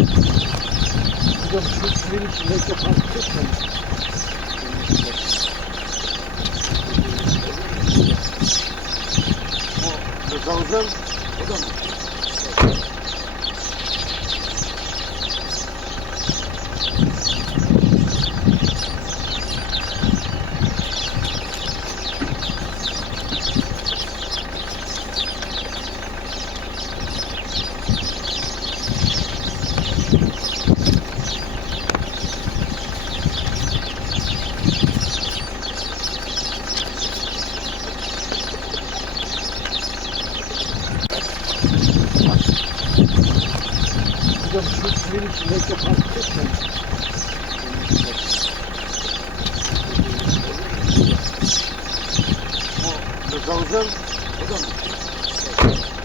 Bu da şu suyun içindeki farklı mı? O Rızalcan o da mı? Bu da şu suyun içindeki farklı mı? O Rızalcan o da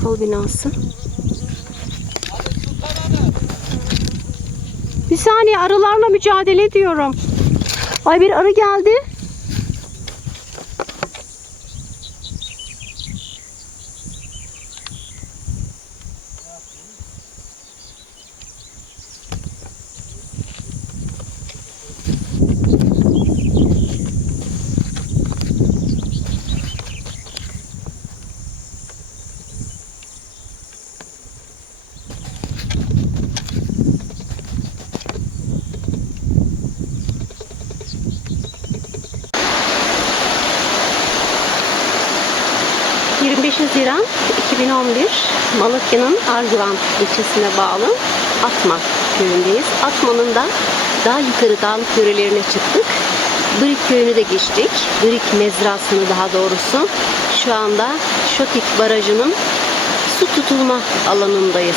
karakol binası. Bir saniye arılarla mücadele ediyorum. Ay bir arı geldi. 2011 Malatya'nın Argıvan ilçesine bağlı Atma köyündeyiz. Atma'nın da daha yukarı dağlık yörelerine çıktık. Brik köyünü de geçtik. Brik mezrasını daha doğrusu. Şu anda Şotik Barajı'nın su tutulma alanındayız.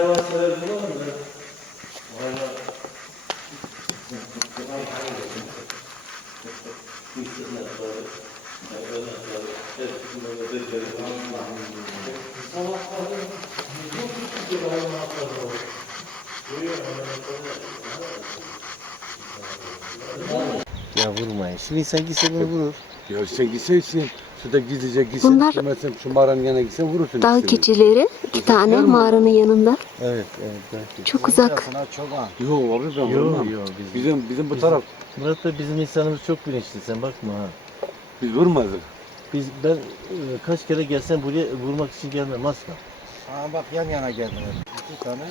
hayvansever bulalım. Ya vurmayın. Şimdi sen gitsen vurur. Ya sen gitsen şurada gizlice gitsen. Bunlar- Mesela şu mağaranın yanına gitsen vurursun. Dağ ikisini. keçileri iki tane mağaranın yanında. Evet, evet. belki. Çok uzak. Yok abi ben Yok vurmam. yok biz. Bizim, bizim bu Bizim- taraf Murat da bizim insanımız çok bilinçli sen bakma ha. biz vurmadık. Biz ben e, kaç kere gelsem buraya vurmak için gelmem asla. Aa bak yan yana geldiler. İki tane.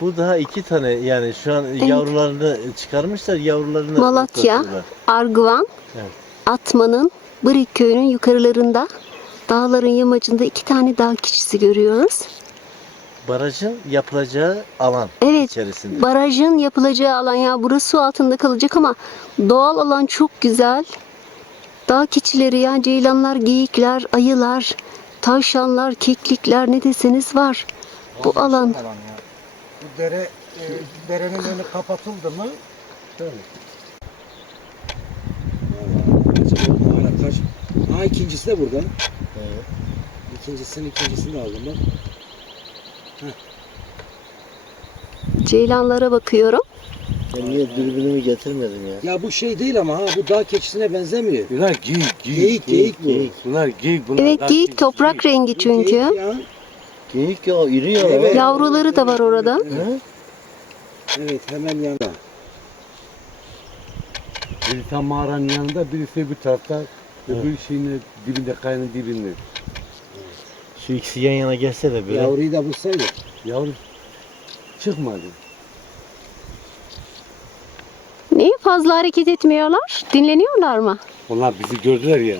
Bu daha iki tane yani şu an yavrularını çıkarmışlar yavrularını Malatya. Arguvan, Evet. Atma'nın Brik köyünün yukarılarında dağların yamacında iki tane dağ keçisi görüyoruz. Barajın yapılacağı alan Evet, içerisinde. barajın yapılacağı alan ya burası su altında kalacak ama doğal alan çok güzel. Dağ keçileri ya ceylanlar, geyikler, ayılar, tavşanlar, keklikler ne deseniz var. Bu Muazzam alan ya. Bu dere, e, derenin önü kapatıldı mı? Hala kaç? Ha ikincisi de burada. Evet. İkincisini ikincisini de aldım bak. ceylanlara bakıyorum. Ben niye dürbünümü getirmedim ya? Ya bu şey değil ama ha bu dağ keçisine benzemiyor. Bunlar geyik, geyik. Geyik geyik bu. Geyik. Bunlar geyik. Bunlar Evet geyik geyik, toprak geyik. rengi çünkü. Geyik ya. Geyik ya iri ya. Evet. Yavruları da var orada. Hı? Evet hemen yanında. Biri tam mağaranın yanında, birisi bu tarafta. Öbür şeyin dibinde, kayanın dibinde. Şu ikisi yan yana gelse de böyle. Yavruyu da bulsaydık. Yavru çıkmadı. Niye fazla hareket etmiyorlar? Dinleniyorlar mı? Onlar bizi gördüler ya.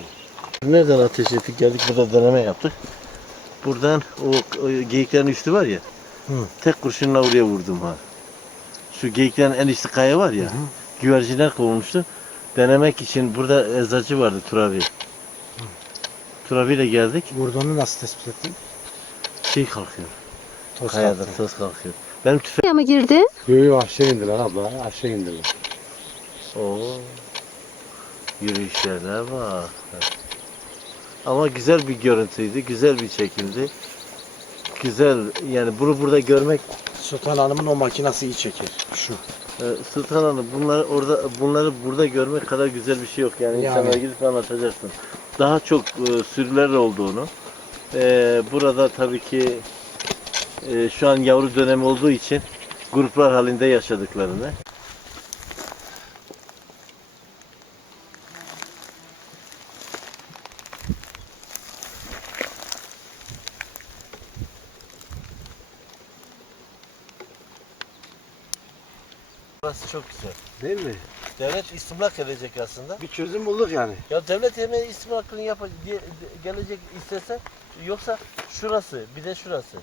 Nereden ateş ettik geldik burada deneme yaptık. Buradan o, o geyiklerin üstü var ya. Hı. Tek kurşunla oraya vurdum ha. Şu geyiklerin en üstü kaya var ya. Güvercinler kovulmuştu. Denemek için burada eczacı vardı Turabi. Turabi ile geldik. Vurduğunu nasıl tespit ettin? Şey kalkıyor. Toz Kayada kalktı. toz kalkıyor. Benim tüfek. Buraya mı girdi? Yo yo aşağı indiler abla, aşağı indiler. Oo. Yürüyüşlerine bak. Ama güzel bir görüntüydü. Güzel bir çekildi. Güzel yani bunu burada görmek Sultan Hanım'ın o makinası iyi çeker. Şu. Ee, Sultan Hanım bunları orada bunları burada görmek kadar güzel bir şey yok yani, Yani. insana gidip anlatacaksın. Daha çok e, sürüler olduğunu. e, burada tabii ki e, şu an yavru dönemi olduğu için gruplar halinde yaşadıklarını. Burası çok güzel. Değil mi? Devlet istimlak edecek aslında. Bir çözüm bulduk yani. Ya devlet yemeği istimlakını yap gelecek istese yoksa şurası bir de şurası.